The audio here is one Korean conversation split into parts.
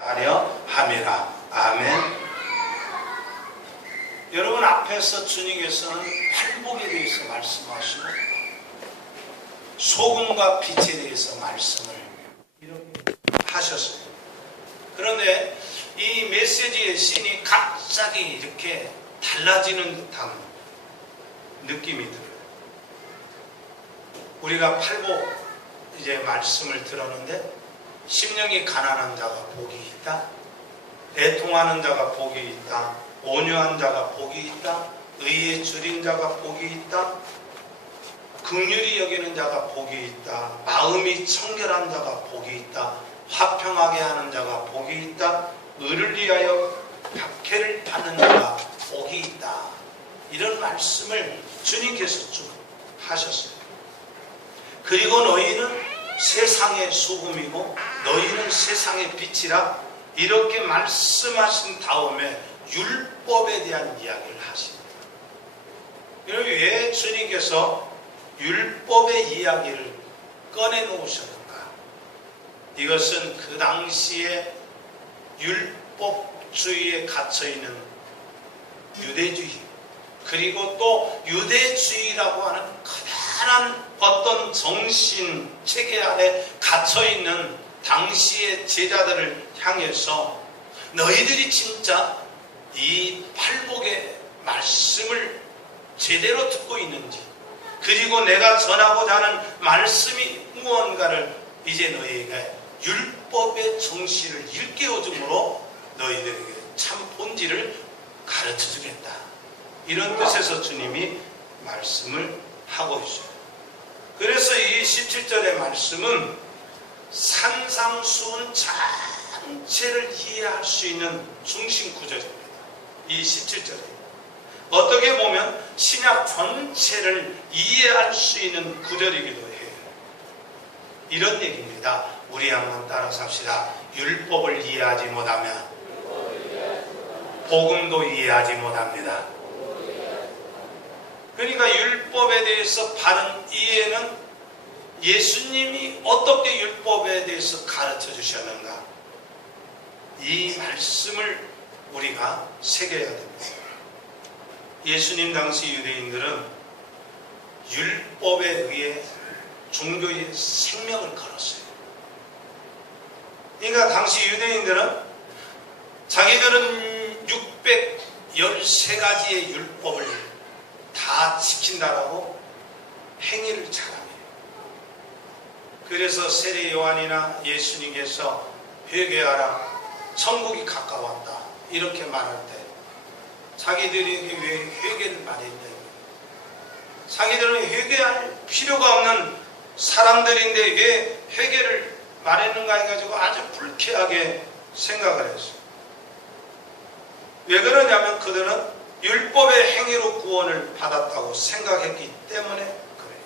하려 함이라. 아멘. 여러분 앞에서 주님께서는 팔복에 대해서 말씀하시고 소금과 빛에 대해서 말씀을 이렇게 하셨어요. 그런데 이 메시지의 씬이 갑자기 이렇게 달라지는 듯한 느낌이 들어요. 우리가 팔복 이제 말씀을 들었는데 심령이 가난한 자가 복이 있다. 애통하는 자가 복이 있다. 온유한 자가 복이 있다. 의에 줄인 자가 복이 있다. 긍휼히 여기는 자가 복이 있다. 마음이 청결한 자가 복이 있다. 화평하게 하는 자가 복이 있다. 의를 위하여 박해를 받는 자가 복이 있다. 이런 말씀을 주님께서 쭉 하셨어요. 그리고 너희는 세상의 소금이고 너희는 세상의 빛이라 이렇게 말씀하신 다음에 율법에 대한 이야기를 하십니다. 왜 주님께서 율법의 이야기를 꺼내놓으셨는가? 이것은 그 당시에 율법주의에 갇혀있는 유대주의, 그리고 또 유대주의라고 하는 커다란 어떤 정신 체계 안에 갇혀있는 당시의 제자들을 향해서 너희들이 진짜 이 팔복의 말씀을 제대로 듣고 있는지, 그리고 내가 전하고자 하는 말씀이 무언가를 이제 너희에게 율법의 정신을 일깨워줌으로 너희들에게 참 본질을 가르쳐주겠다. 이런 뜻에서 주님이 말씀을 하고 있어요. 그래서 이 17절의 말씀은 산상수훈 전체를 이해할 수 있는 중심 구절입니다. 이 17절이 어떻게 보면 신약 전체를 이해할 수 있는 구절이기도 해요. 이런 얘기입니다. 우리 한번 따라서 합시다. 율법을 이해하지 못하면 복음도 이해하지 못합니다. 그러니까 율법에 대해서 바른 이해는 예수님이 어떻게 율법에 대해서 가르쳐 주셨는가, 이 말씀을 우리가 새겨야 됩니다. 예수님 당시 유대인들은 율법에 의해 종교의 생명을 걸었어요. 그러니까 당시 유대인들은 자기들은 613가지의 율법을 다 지킨다라고 행위를 자랑해요. 그래서 세례 요한이나 예수님께서 회개하라, 천국이 가까웠다 이렇게 말할 때 자기들에게 왜 회개를 말했냐, 자기들은 회개할 필요가 없는 사람들인데 왜 회개를 말했는가 해가지고 아주 불쾌하게 생각을 했어요. 왜 그러냐면 그들은 율법의 행위로 구원을 받았다고 생각했기 때문에 그래요.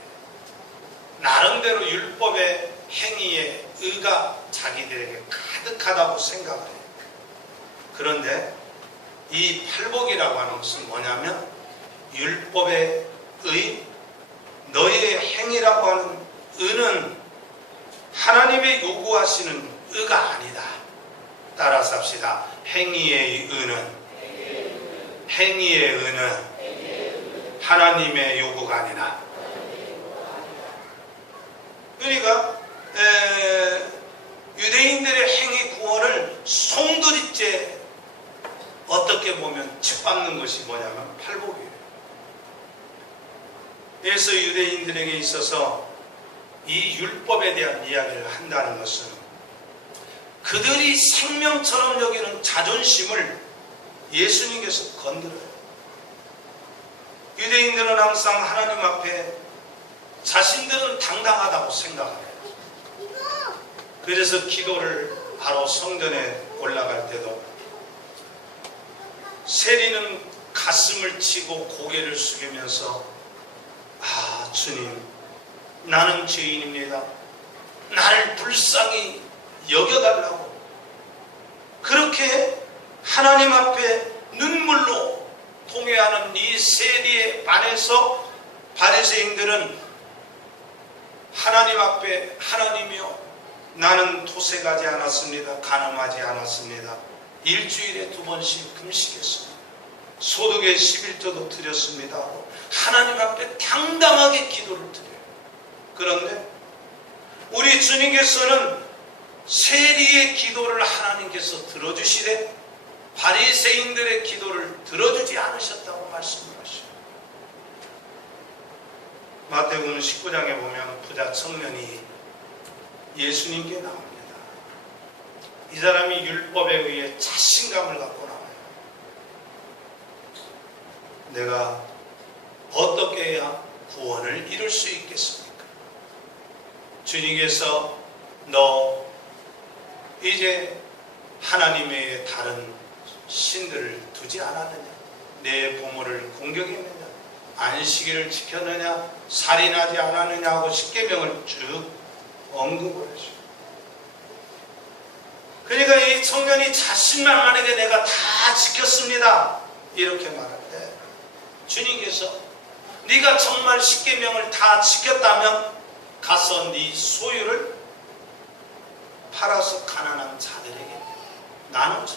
나름대로 율법의 행위의 의가 자기들에게 가득하다고 생각을 해요. 그런데 이 팔복이라고 하는 것은 뭐냐면 율법의 의, 너의 행위라고 하는 의는 하나님의 요구하시는 의가 아니다. 따라서 합시다. 행위의 의는 하나님의 요구가 아니라. 그러니까 유대인들의 행위 구원을 송두리째 어떻게 보면 짓밟는 것이 뭐냐면 팔복이에요. 그래서 유대인들에게 있어서 이 율법에 대한 이야기를 한다는 것은 그들이 생명처럼 여기는 자존심을 예수님께서 건드려요. 유대인들은 항상 하나님 앞에 자신들은 당당하다고 생각을 해요. 그래서 기도를 하러 성전에 올라갈 때도 세리는 가슴을 치고 고개를 숙이면서 아, 주님, 나는 죄인입니다. 나를 불쌍히 여겨달라고 그렇게 하나님 앞에 눈물로 통회하는 이 세리에 반해서 바리새인들은 하나님 앞에 하나님이여 나는 토색하지 않았습니다. 간음하지 않았습니다. 일주일에 2번씩 금식했습니다. 소득의 11조도 드렸습니다. 하나님 앞에 당당하게 기도를 드려요. 그런데 우리 주님께서는 세리의 기도를 하나님께서 들어주시되 바리새인들의 기도를 들어주지 않으셨다고 말씀하시죠. 마태복음 19장에 보면 부자 청년이 예수님께 나옵니다. 이 사람이 율법에 의해 자신감을 갖고 나와요. 내가 어떻게 해야 구원을 이룰 수 있겠습니까? 주님께서 너 이제 하나님 외에 다른 신들을 두지 않았느냐? 내 부모를 공경했느냐? 안식일을 지켰느냐? 살인하지 않았느냐? 하고 십계명을 쭉 언급을 하죠. 그러니까 이 청년이 자신만만하게 내가 다 지켰습니다 이렇게 말할 때 주님께서 네가 정말 십계명을 다 지켰다면 가서 네 소유를 팔아서 가난한 자들에게 나눠줘.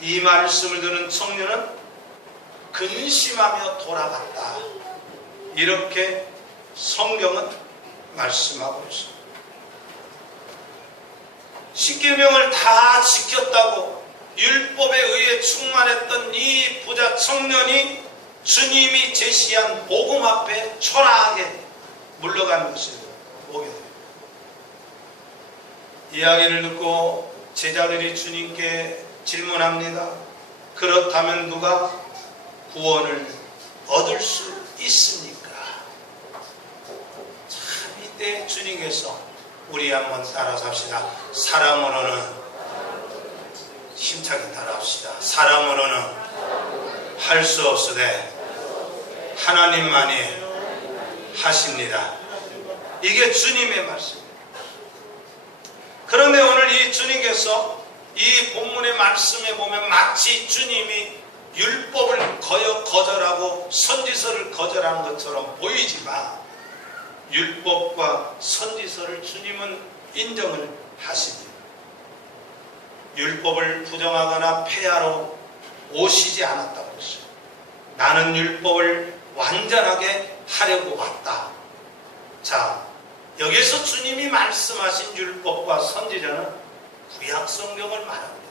이 말씀을 듣는 청년은 근심하며 돌아갔다. 이렇게 성경은 말씀하고 있습니다. 십계명을 다 지켰다고 율법에 의해 충만했던 이 부자 청년이 주님이 제시한 복음 앞에 초라하게 물러가는 것을 보게 됩니다. 이야기를 듣고 제자들이 주님께 질문합니다. 그렇다면 누가 구원을 얻을 수 있습니까? 참 이때 주님께서 우리 한번 따라서 합시다. 사람으로는 힘차게 따라합시다. 사람으로는 할 수 없으되 하나님만이 하십니다. 이게 주님의 말씀입니다. 그런데 오늘 이 주님께서 이 본문의 말씀에 보면 마치 주님이 율법을 거절하고 선지서를 거절한 것처럼 보이지만 율법과 선지서를 주님은 인정을 하십니다. 율법을 부정하거나 폐하러 오시지 않았다고 했어요. 나는 율법을 완전하게 하려고 왔다. 자, 여기서 주님이 말씀하신 율법과 선지자는 구약 성경을 말합니다.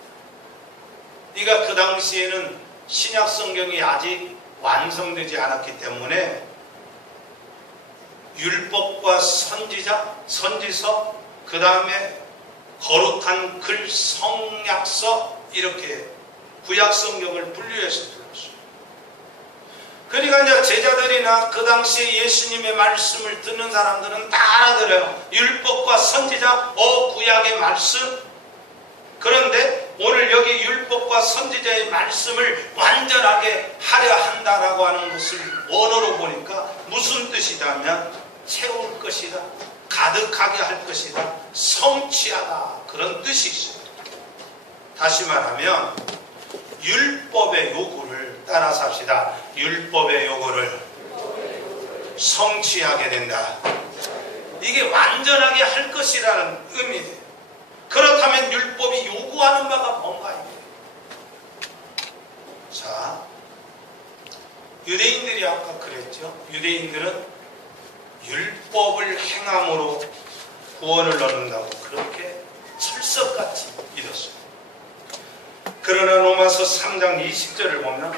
그러니까 그 당시에는 신약 성경이 아직 완성되지 않았기 때문에 율법과 선지서, 그 다음에 거룩한 글, 성약서 이렇게 구약 성경을 분류해서 불렀어요. 그러니까 이제 제자들이나 그 당시에 예수님의 말씀을 듣는 사람들은 다 알아들어요. 율법과 선지자, 구약의 말씀. 그런데 오늘 여기 율법과 선지자의 말씀을 완전하게 하려 한다라고 하는 것을 원어로 보니까 무슨 뜻이냐면 채울 것이다, 가득하게 할 것이다, 성취하다, 그런 뜻이 있어요. 다시 말하면 율법의 요구를 따라서 합시다. 율법의 요구를 성취하게 된다. 이게 완전하게 할 것이라는 의미예요. 그렇다면 율법이 요구하는 바가 뭔가요? 자, 유대인들이 아까 그랬죠. 유대인들은 율법을 행함으로 구원을 얻는다고 그렇게 철석같이 믿었어요. 그러나 로마서 3장 20절을 보면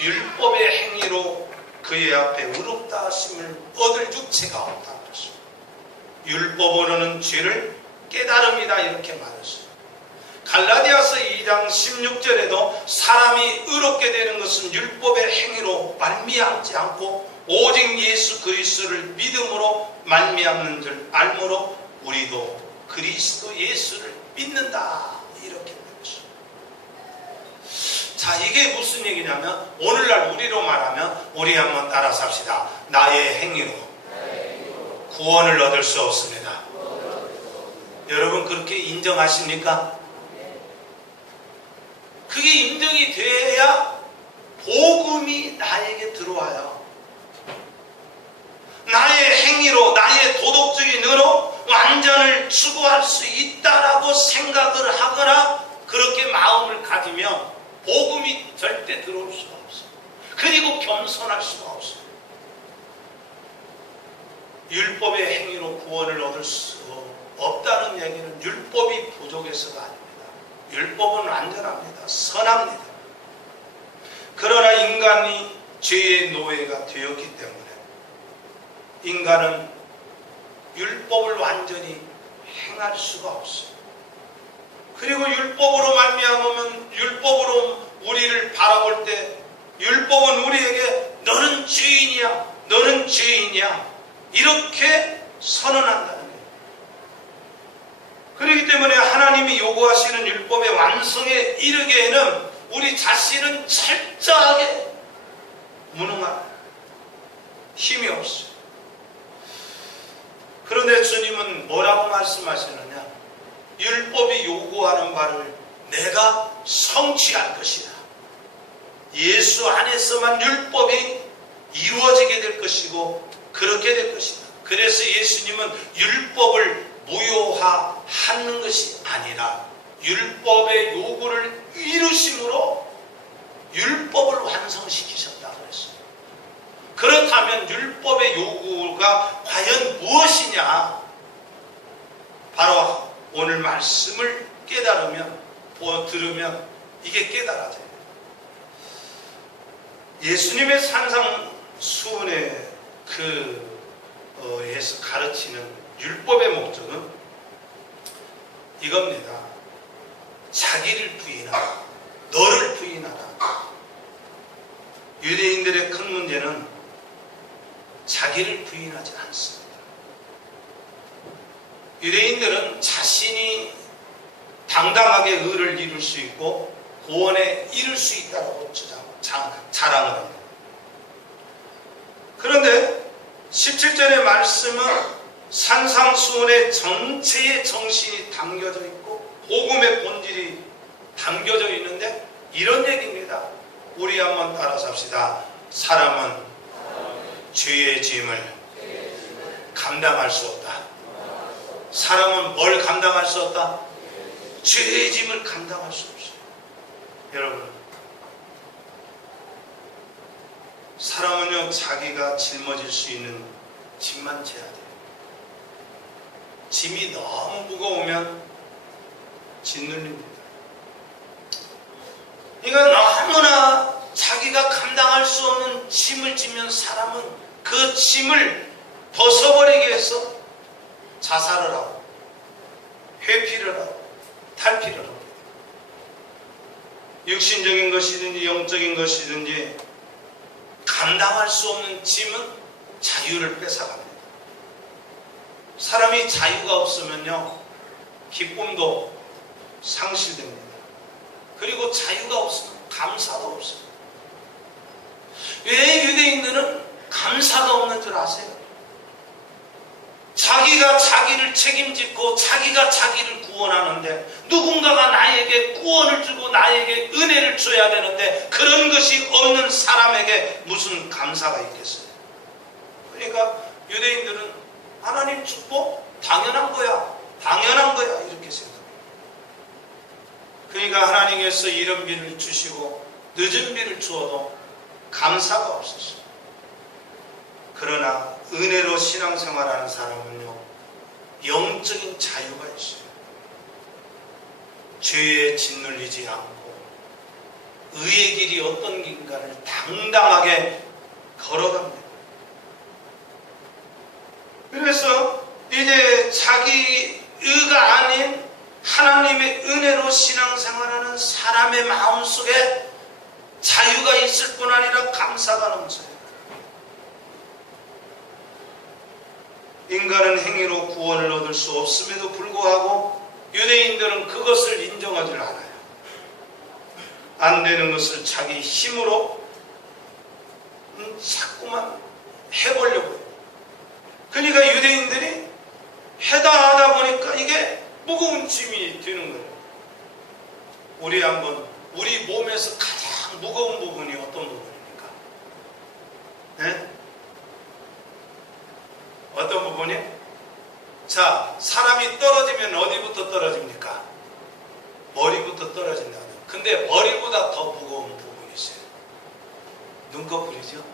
율법의 행위로 그의 앞에 의롭다 하심을 얻을 육체가 없다고 했어요. 율법으로는 죄를 깨달음이다 이렇게 말했어요. 갈라디아서 2장 16절에도 사람이 의롭게 되는 것은 율법의 행위로 말미암지 않고 오직 예수 그리스도를 믿음으로 말미암는 줄 알므로 우리도 그리스도 예수를 믿는다 이렇게 말했어요. 자, 이게 무슨 얘기냐면 오늘날 우리로 말하면 우리 한번 따라서 합시다. 나의 행위로 구원을 얻을 수 없습니다. 여러분 그렇게 인정하십니까? 그게 인정이 돼야 복음이 나에게 들어와요. 나의 행위로, 나의 도덕적인 의로 완전을 추구할 수 있다라고 생각을 하거나 그렇게 마음을 가지면 복음이 절대 들어올 수가 없어요. 그리고 겸손할 수가 없어요. 율법의 행위로 구원을 얻을 수 없다는 얘기는 율법이 부족해서가 아닙니다. 율법은 완전합니다. 선합니다. 그러나 인간이 죄의 노예가 되었기 때문에 인간은 율법을 완전히 행할 수가 없어요. 그리고 율법으로 말미암으면 율법으로 우리를 바라볼 때 율법은 우리에게 너는 죄인이야, 너는 죄인이야 이렇게 선언한다는 거예요. 그렇기 때문에 하나님이 요구하시는 율법의 완성에 이르기에는 우리 자신은 철저하게 무능한 힘이 없어요. 그런데 주님은 뭐라고 말씀하시느냐? 율법이 요구하는 바를 내가 성취할 것이다. 예수 안에서만 율법이 이루어지게 될 것이고 그렇게 될 것이다. 그래서 예수님은 율법을 무효화하는 것이 아니라 율법의 요구를 이루심으로 율법을 완성시키셨다고 했어요. 그렇다면 율법의 요구가 과연 무엇이냐? 바로 오늘 말씀을 깨달으면, 들으면 이게 깨달아져요. 예수님의 산상수훈에 에서 가르치는 율법의 목적은 이겁니다. 자기를 부인하라. 너를 부인하라. 유대인들의 큰 문제는 자기를 부인하지 않습니다. 유대인들은 자신이 당당하게 의를 이룰 수 있고 구원에 이룰 수 있다고 자랑을 합니다. 그런데 17절의 말씀은 산상수훈의 전체의 정신이 담겨져 있고 복음의 본질이 담겨져 있는데 이런 얘기입니다. 우리 한번 따라서 합시다. 사람은 죄의 짐을 감당할 수 없다. 사람은 뭘 감당할 수 없다? 죄의 짐을 감당할 수 없어요. 여러분, 사람은요 자기가 짊어질 수 있는 짐만 져야 돼요. 짐이 너무 무거우면 짓눌립니다. 그러니까 너무나 자기가 감당할 수 없는 짐을 지면 사람은 그 짐을 벗어버리기 위해서 자살을 하고 회피를 하고 탈피를 합니다. 육신적인 것이든지 영적인 것이든지 감당할 수 없는 짐은 자유를 뺏어갑니다. 사람이 자유가 없으면요 기쁨도 상실됩니다. 그리고 자유가 없으면 감사도 없어요. 왜 유대인들은 감사가 없는 줄 아세요? 자기가 자기를 책임지고 자기가 자기를 구원하는데 누군가가 나에게 구원을 주고 나에게 은혜를 줘야 되는데 그런 것이 없는 사람에게 무슨 감사가 있겠어요? 그러니까 유대인들은 하나님 축복 당연한 거야, 당연한 거야 이렇게 생각해요. 그러니까 하나님께서 이른 비를 주시고 늦은 비를 주어도 감사가 없었어요. 그러나 은혜로 신앙생활하는 사람은요 영적인 자유가 있어요. 죄에 짓눌리지 않고 의의 길이 어떤 길인가를 당당하게 걸어갑니다. 그래서 이제 자기 의가 아닌 하나님의 은혜로 신앙생활하는 사람의 마음속에 자유가 있을 뿐 아니라 감사가 넘쳐요. 인간은 행위로 구원을 얻을 수 없음에도 불구하고 유대인들은 그것을 인정하지 않아요. 안 되는 것을 자기 힘으로 자꾸만 해보려고 해요. 그러니까 유대인들이 하다 보니까 이게 무거운 짐이 되는 거예요. 우리 몸에서 가장 무거운 부분이 어떤 부분입니까? 네? 부분이? 자, 사람이 떨어지면 어디부터 떨어집니까? 머리부터 떨어진다. 근데 머리보다 더 무거운 부분이 있어요. 눈꺼풀이죠.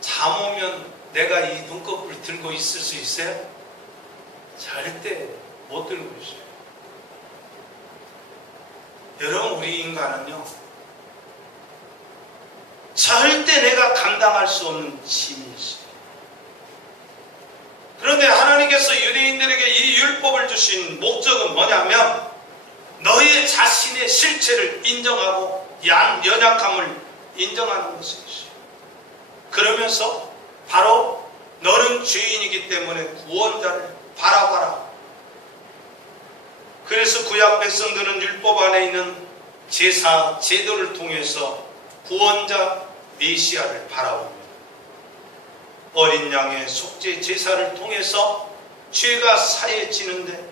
잠 오면 내가 이 눈꺼풀 들고 있을 수 있어요? 절대 못 들고 있어요. 여러분, 우리 인간은요, 절대 내가 감당할 수 없는 짐이 있어요. 그런데 하나님께서 유대인들에게 이 율법을 주신 목적은 뭐냐면 너희의 자신의 실체를 인정하고 연약함을 인정하는 것이었어요. 그러면서 바로 너는 죄인이기 때문에 구원자를 바라봐라. 그래서 구약 백성들은 율법 안에 있는 제사, 제도를 통해서 구원자 메시아를 바라봅니다. 어린 양의 속죄 제사를 통해서 죄가 사해지는데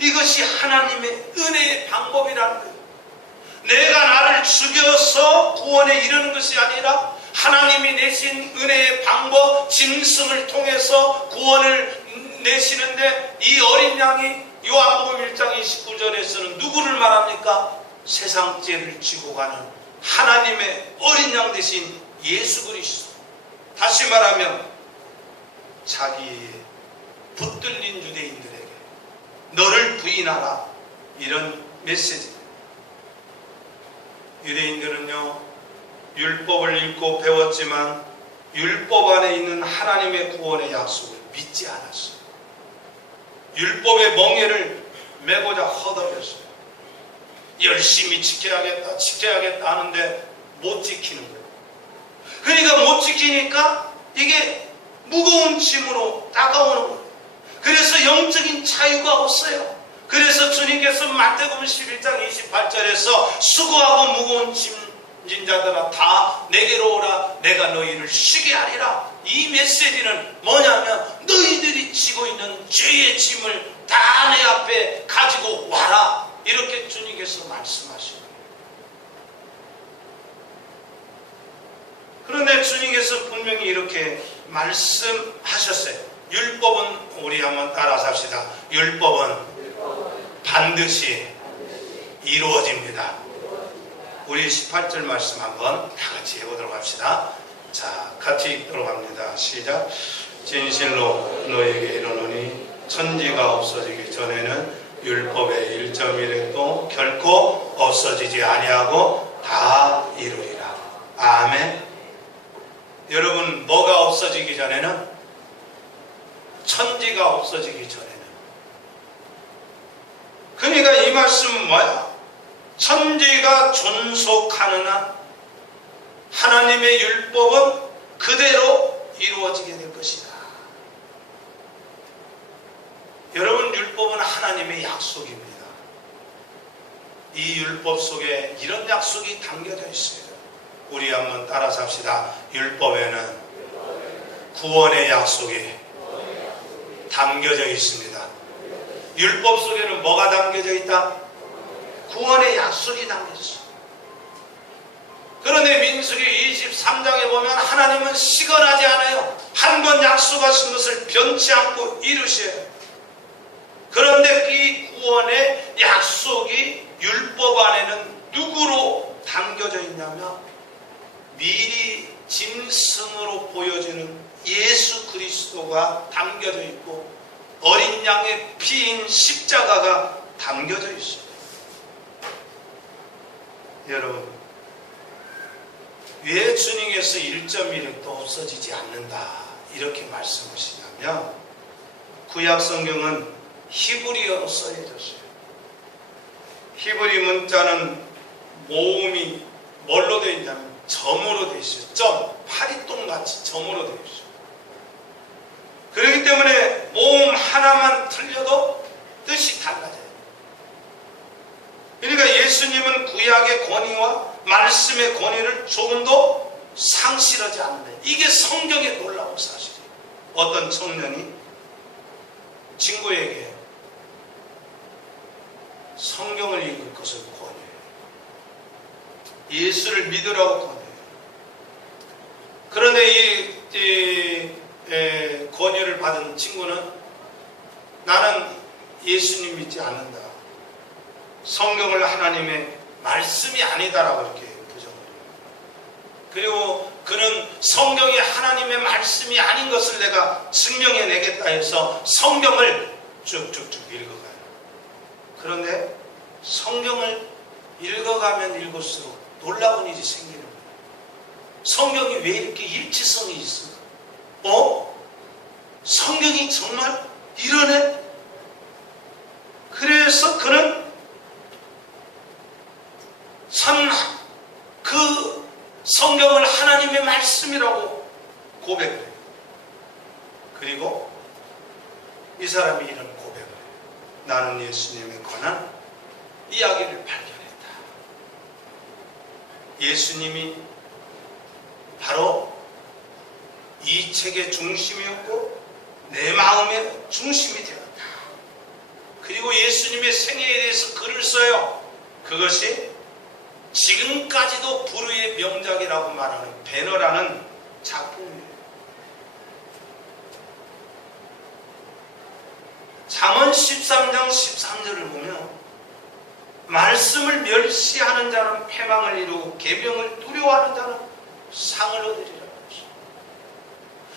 이것이 하나님의 은혜의 방법이라는 거예요. 내가 나를 죽여서 구원에 이르는 것이 아니라 하나님이 내신 은혜의 방법, 짐승을 통해서 구원을 내시는데 이 어린 양이 요한복음 1장 29절에서는 누구를 말합니까? 세상 죄를 지고 가는 하나님의 어린 양 대신 예수 그리스도. 다시 말하면 자기의 붙들린 유대인들에게 너를 부인하라, 이런 메시지입니다. 유대인들은요, 율법을 읽고 배웠지만 율법 안에 있는 하나님의 구원의 약속을 믿지 않았어요. 율법의 멍에를 메고자 허덕였어요. 열심히 지켜야겠다 하는데 못 지키는 거예요. 그러니까 못 지키니까 이게 무거운 짐으로 다가오는 거예요. 그래서 영적인 자유가 없어요. 그래서 주님께서 마태복음 11장 28절에서 수고하고 무거운 짐진 자들아 다 내게로 오라, 내가 너희를 쉬게 하리라. 이 메시지는 뭐냐면 너희들이 지고 있는 죄의 짐을 다 내 앞에 가지고 와라, 이렇게 주님께서 말씀하시는 거예요. 그런데 주님께서 분명히 이렇게 말씀하셨어요. 율법은, 우리 한번 따라서 합시다. 율법은 반드시 이루어집니다. 우리 18절 말씀 한번 다 같이 해보도록 합시다. 자, 같이 읽도록 합니다. 시작. 진실로 너에게 이르노니 천지가 없어지기 전에는 율법의 1.1획도 결코 없어지지 아니하고 다 이루리라. 아멘. 여러분, 뭐가 없어지기 전에는? 천지가 없어지기 전에는. 그러니까 이 말씀은 뭐야? 천지가 존속하는 한 하나님의 율법은 그대로 이루어지게 될 것이다. 여러분, 율법은 하나님의 약속입니다. 이 율법 속에 이런 약속이 담겨져 있어요. 우리 한번 따라서 합시다. 율법에는 구원의 약속이 담겨져 있습니다. 율법 속에는 뭐가 담겨져 있다? 구원의 약속이 담겨져 있어요. 그런데 민수기 23장에 보면 하나님은 시건하지 않아요. 한 번 약속하신 것을 변치 않고 이루셔요. 그런데 이 구원의 약속이 율법 안에는 누구로 담겨져 있냐면 미리 짐승으로 보여지는 예수 그리스도가 담겨져 있고 어린 양의 피인 십자가가 담겨져 있어요. 여러분, 왜 주님께서 1.1획도 없어지지 않는다 이렇게 말씀하시냐면 구약 성경은 히브리어로 써여졌어요. 히브리 문자는 모음이 뭘로 되어 있냐면 점으로 되어 있어요. 점, 파리똥같이 점으로 되어 있어요. 그렇기 때문에 모음 하나만 틀려도 뜻이 달라져요. 그러니까 예수님은 구약의 권위와 말씀의 권위를 조금도 상실하지 않는다. 이게 성경의 놀라운 사실이에요. 어떤 청년이 친구에게 성경을 읽을 것을 권해요. 예수를 믿으라고 권해요. 그런데 받은 친구는 나는 예수님 믿지 않는다. 성경을 하나님의 말씀이 아니다라고 이렇게 부정합니다. 그리고 그는 성경이 하나님의 말씀이 아닌 것을 내가 증명해내겠다 해서 성경을 쭉쭉쭉 읽어가요. 그런데 성경을 읽어가면 읽을수록 놀라운 일이 생기는 거예요. 성경이 왜 이렇게 일치성이 있어? 성경이 정말 이러네? 그래서 그는 그 성경을 하나님의 말씀이라고 고백을 해요. 그리고 이 사람이 이런 고백을 해요. 나는 예수님에 관한 이야기를 발견했다. 예수님이 바로 이 책의 중심이었고 내 마음의 중심이 되었다. 그리고 예수님의 생애에 대해서 글을 써요. 그것이 지금까지도 불후의 명작이라고 말하는 배너라는 작품이에요. 잠언 13장 13절을 보면 말씀을 멸시하는 자는 패망을 이루고 계명을 두려워하는 자는 상을 얻으리라.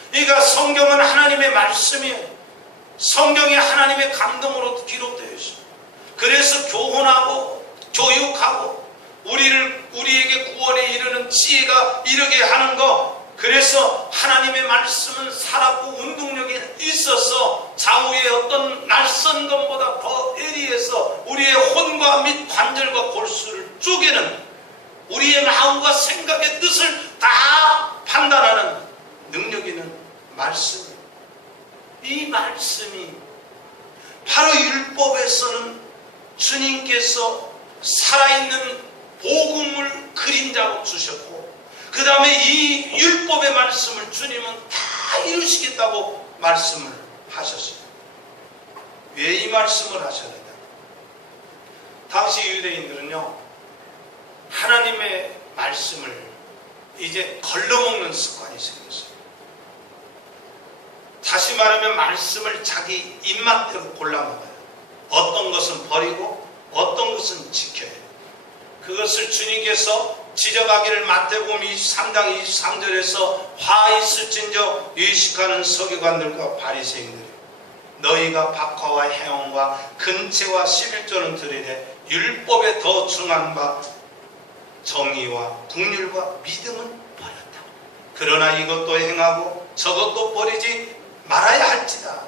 그러니까 성경은 하나님의 말씀이에요. 성경이 하나님의 감동으로 기록되어 있어요. 그래서 교훈하고 교육하고 우리에게 구원에 이르는 지혜가 이르게 하는 거. 그래서 하나님의 말씀은 살았고 운동력이 있어서 좌우의 어떤 낯선 것보다 더 예리해서 우리의 혼과 및 관절과 골수를 쪼개는 우리의 마음과 생각의 뜻을 다 판단하는 능력 있는 말씀이에요. 이 말씀이 바로 율법에서는 주님께서 살아있는 복음을 그림자로 주셨고 그 다음에 이 율법의 말씀을 주님은 다 이루시겠다고 말씀을 하셨어요. 왜 이 말씀을 하셨느냐? 당시 유대인들은요 하나님의 말씀을 이제 걸러먹는 습관이 생겼어요. 다시 말하면 말씀을 자기 입맛대로 골라먹어요. 어떤 것은 버리고 어떤 것은 지켜요. 그것을 주님께서 지적하기를 마태복음 23장 23절에서 화 있을진저 의식하는 서기관들과 바리새인들이 너희가 박화와 행언과 근체와 11조는 들이되 율법에 더 중한 바 정의와 국률과 믿음은 버렸다. 그러나 이것도 행하고 저것도 버리지 말아야 할지다.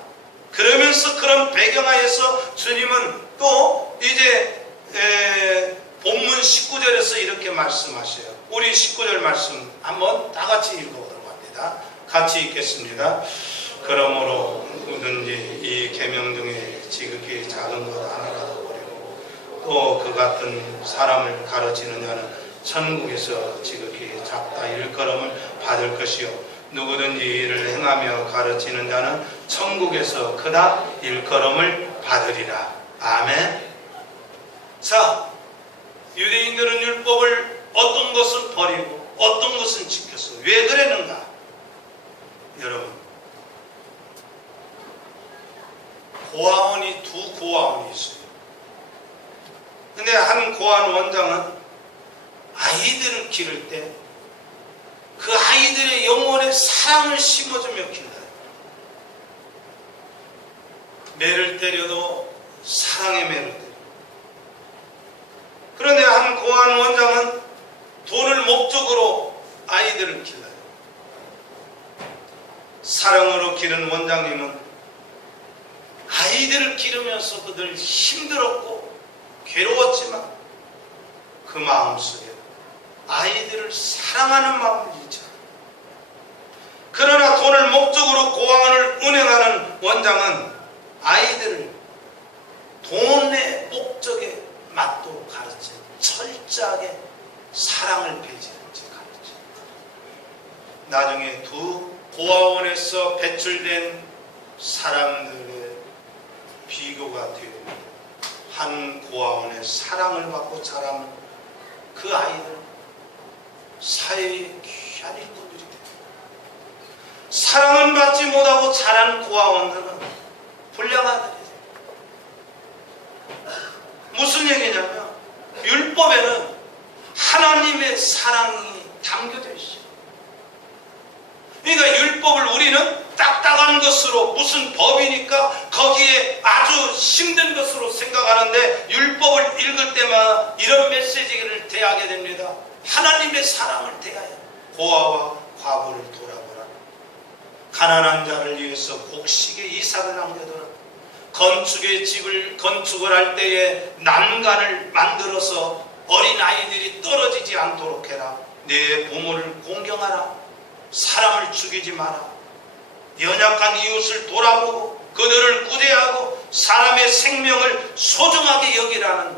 그러면서 그런 배경하에서 주님은 또 이제 본문 19절에서 이렇게 말씀하셔요. 우리 19절 말씀 한번 다 같이 읽어보도록 합니다. 같이 읽겠습니다. 그러므로 누구든지 이 계명 중에 지극히 작은 것 하나라도 버리고 또 그 같은 사람을 가르치는 자는 천국에서 지극히 작다 일컬음을 받을 것이요 누구든지 이를 행하며 가르치는 자는 천국에서 크다 일컬음을 받으리라. 아멘. 자, 유대인들은 율법을 어떤 것은 버리고 어떤 것은 지켰어. 왜 그랬는가? 여러분, 고아원이 두 고아원이 있어요. 근데 한 고아원 원장은 아이들을 기를 때 그 아이들의 영혼에 사랑을 심어주며 길러요. 매를 때려도 사랑의 매를 때려요. 그런데 한 고아원 원장은 돈을 목적으로 아이들을 길러요. 사랑으로 기른 원장님은 아이들을 기르면서도 늘 힘들었고 괴로웠지만 그 마음속에 아이들을 사랑하는 마음을 잃지 않아요. 그러나 돈을 목적으로 고아원을 운영하는 원장은 아이들을 돈의 목적에 맞도록 가르쳐 철저하게 사랑을 배제하지 가르쳐. 나중에 두 고아원에서 배출된 사람들의 비교가 되옵니다. 한 고아원의 사랑을 받고 자란 그 아이들은 사회의 귀한 일꾼들이 됩니다. 사랑은 받지 못하고 자란 고아원들은 불량아들이죠. 무슨 얘기냐면 율법에는 하나님의 사랑이 담겨져 있어요. 그러니까 율법을 우리는 딱딱한 것으로, 무슨 법이니까 거기에 아주 힘든 것으로 생각하는데, 율법을 읽을 때마다 이런 메시지를 대하게 됩니다. 하나님의 사랑을 대하여 고아와 과부를 돌아보라. 가난한 자를 위해서 곡식에 이삭을 남겨둬라. 건축의 집을 건축을 할 때에 난간을 만들어서 어린아이들이 떨어지지 않도록 해라. 내 부모를 공경하라. 사람을 죽이지 마라. 연약한 이웃을 돌아보고 그들을 구제하고 사람의 생명을 소중하게 여기라는,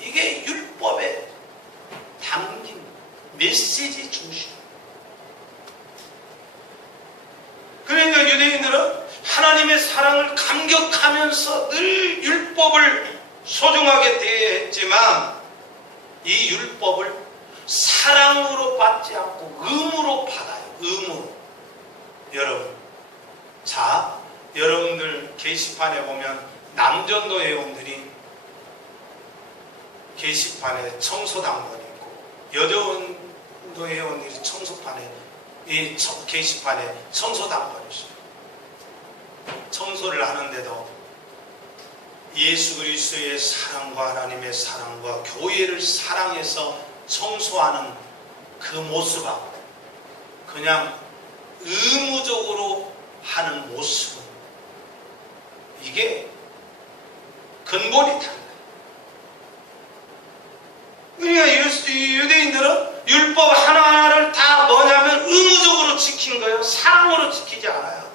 이게 율법에 담긴 메시지 중심. 그러니까 유대인들은 하나님의 사랑을 감격하면서 늘 율법을 소중하게 대했지만, 이 율법을 사랑으로 받지 않고 의무로 받아요. 의무로. 여러분, 자, 여러분들 게시판에 보면 남전도 회원들이 게시판에 청소당번이 있고, 여전도 회원들이 청소판에, 이 게시판에 청소당번이 있어요. 청소를 하는데도 예수 그리스도의 사랑과 하나님의 사랑과 교회를 사랑해서 청소하는 그 모습하고 그냥 의무적으로 하는 모습은, 이게 근본이 달라요. 그러니까 유대인들은 율법 하나하나를 다 뭐냐면 의무적으로 지킨 거예요. 사랑으로 지키지 않아요.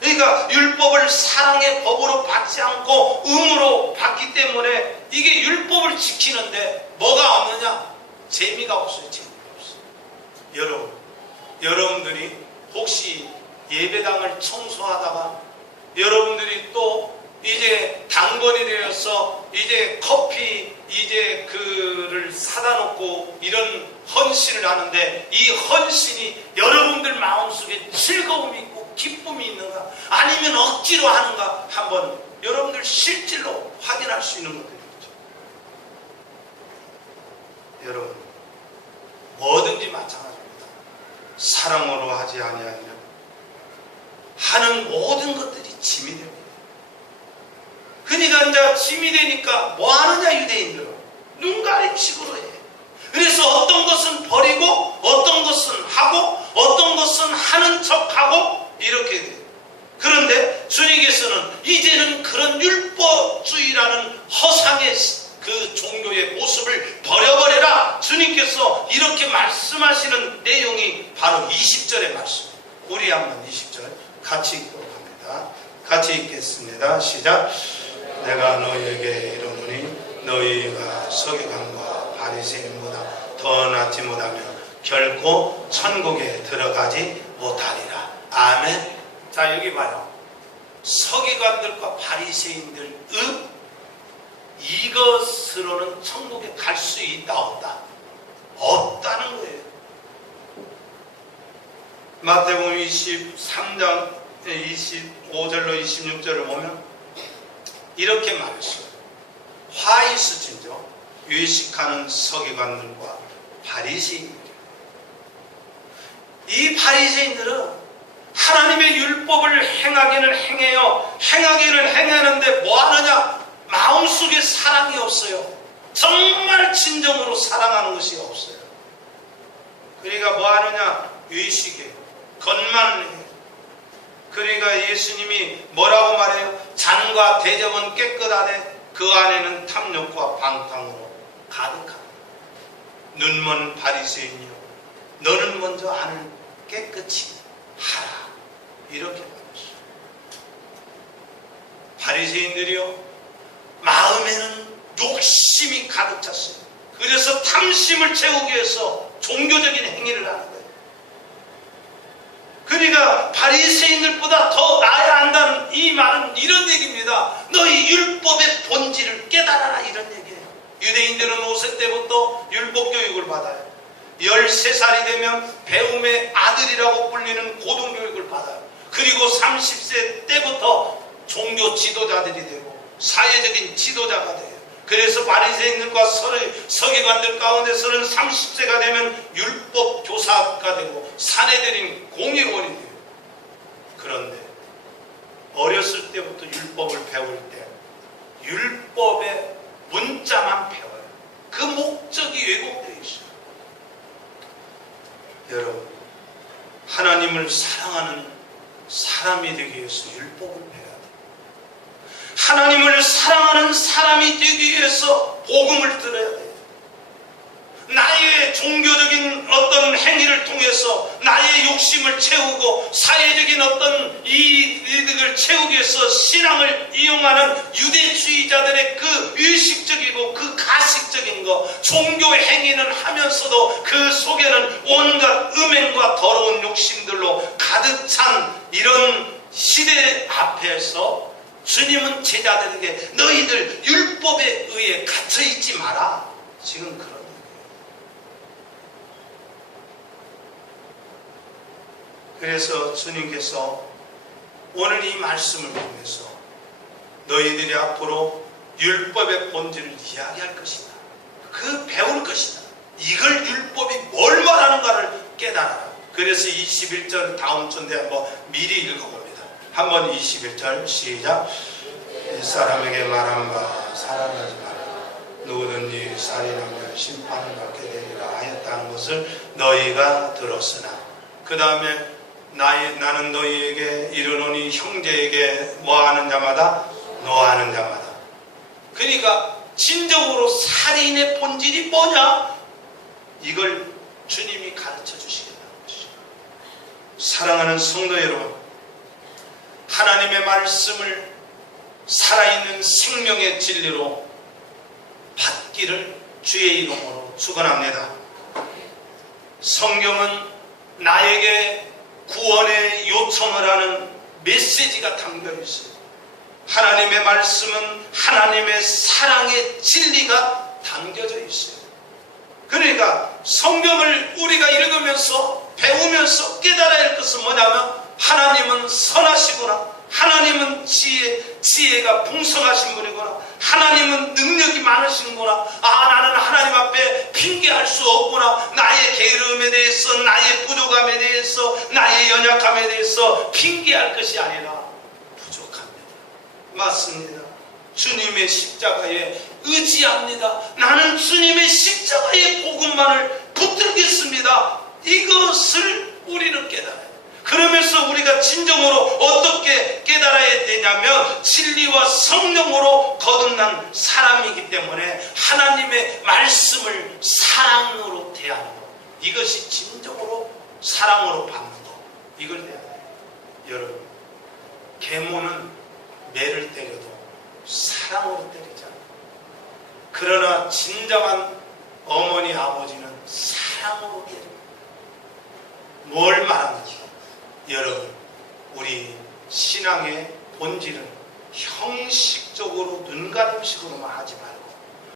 그러니까 율법을 사랑의 법으로 받지 않고 의무로 받기 때문에 이게 율법을 지키는데 뭐가 없느냐? 재미가 없어요. 재미가 없어요. 여러분들이 혹시 예배당을 청소하다가 여러분들이 또 이제 당번이 되어서 이제 커피 이제 그를 사다 놓고 이런 헌신을 하는데, 이 헌신이 여러분들 마음속에 즐거움이 있고 기쁨이 있는가, 아니면 억지로 하는가, 한번 여러분들 실질로 확인할 수 있는 것들이죠. 여러분, 뭐든지 마찬가지입니다. 사랑으로 하지 아니하면 하는 모든 것들이 짐이 됩니다. 그러니까 이제 짐이 되니까 뭐 하느냐, 유대인들은 눈가림식으로 해. 그래서 어떤 것은 버리고 어떤 것은 하고 어떤 것은 하는 척하고 이렇게 돼요. 그런데 주님께서는 이제는 그런 율법주의라는 허상의 그 종교의 모습을 버려버려라. 주님께서 이렇게 말씀하시는 내용이 바로 20절의 말씀입니다. 우리 한번 20절 같이 읽도록 합니다. 같이 읽겠습니다. 시작. 내가 너희에게 이르노니 너희가 서기관과 바리새인보다 더 낫지 못하며 결코 천국에 들어가지 못하리라. 아멘. 자, 여기 봐요. 서기관들과 바리새인들의 이것으로는 천국에 갈 수 있다 없다? 없다는 거예요. 마태복음 23장 25절로 26절을 보면 이렇게 말했어요. 화 있으신저 외식하는 서기관들과 바리새인들. 이 바리새인들은 하나님의 율법을 행하기는 행해요. 행하기는 행하는데 뭐 하느냐? 마음속에 사랑이 없어요. 정말 진정으로 사랑하는 것이 없어요. 그러니까 뭐 하느냐? 외식이에요. 겉만. 그러니까 예수님이 뭐라고 말해요? 잔과 대접은 깨끗하되 그 안에는 탐욕과 방탕으로 가득하다. 눈먼 바리새인이요, 너는 먼저 안을 깨끗이 하라. 이렇게 말했어요. 바리새인들이요, 마음에는 욕심이 가득 찼어요. 그래서 탐심을 채우기 위해서 종교적인 행위를 하는 거예요. 그러니까 바리새인들보다 더 나아야 한다는 이 말은 이런 얘기입니다. 너희 율법의 본질을 깨달아라, 이런 얘기예요. 유대인들은 5세 때부터 율법 교육을 받아요. 13살이 되면 배움의 아들이라고 불리는 고등교육을 받아요. 그리고 30세 때부터 종교 지도자들이 되고 사회적인 지도자가 돼요. 그래서 바리새인들과 서기관들 가운데서는 30세가 되면 율법 교사가 되고 사내들인 공회원이 돼요. 그런데 어렸을 때부터 율법을 배울 때 율법의 문자만 배워요. 그 목적이 왜곡되어 있어요. 여러분, 하나님을 사랑하는 사람이 되기 위해서 율법을 배워야 돼요. 하나님을 사랑하는 사람이 되기 위해서 복음을 들어야 돼요. 나의 종교적인 어떤 행위를 통해서 나의 욕심을 채우고 사회적인 어떤 이득을 채우기 위해서 신앙을 이용하는 유대주의자들의 그 의식적이고 그 가식적인 것, 종교 행위는 하면서도 그 속에는 온갖 음행과 더러운 욕심들로 가득 찬 이런 시대 앞에서 주님은 제자들에게 너희들 율법에 의해 갇혀있지 마라. 지금 그런 그래서 주님께서 오늘 이 말씀을 통해서 너희들이 앞으로 율법의 본질을 이야기할 것이다. 그 배울 것이다. 이걸 율법이 뭘 말하는가를 깨달아라. 그래서 21절 다음 주인데 한번 미리 읽어봅니다. 한번 21절 시작. 사람에게 말한 바 살아나지 마라. 누구든지 살인하면 심판을 받게 되리라 하였다는 것을 너희가 들었으나 그 다음에 나는 너희에게 이르노니 형제에게 뭐하는 자마다 노하는 자마다. 그러니까 진정으로 살인의 본질이 뭐냐? 이걸 주님이 가르쳐 주시겠다는 것이죠. 사랑하는 성도 여러분, 하나님의 말씀을 살아있는 생명의 진리로 받기를 주의 이름으로 축원합니다. 성경은 나에게 구원의 요청을 하는 메시지가 담겨 있어요. 하나님의 말씀은 하나님의 사랑의 진리가 담겨져 있어요. 그러니까 성경을 우리가 읽으면서 배우면서 깨달아야 할 것은 뭐냐면 하나님은 선하시구나, 하나님은 지혜가 풍성하신 분이구나, 하나님은 능력이 많으신구나, 나는 하나님 앞에 핑계할 수 없구나, 나의 게으름에 대해서, 나의 부족함에 대해서, 나의 연약함에 대해서 핑계할 것이 아니라 부족합니다. 맞습니다. 주님의 십자가에 의지합니다. 나는 주님의 십자가의 복음만을 붙들겠습니다. 이것을 우리는 깨달아요. 그러면서 우리가 진정으로 어떻게 깨달아야 되냐면 진리와 성령으로 거듭난 사람이기 때문에 하나님의 말씀을 사랑으로 대하는 것, 이것이 진정으로 사랑으로 받는 것, 이걸 대해야 돼요. 여러분, 계모는 매를 때려도 사랑으로 때리잖아요. 그러나 진정한 어머니 아버지는 사랑으로 때립니다. 뭘 말하는지. 여러분, 우리 신앙의 본질은 형식적으로 눈가림식으로만 하지 말고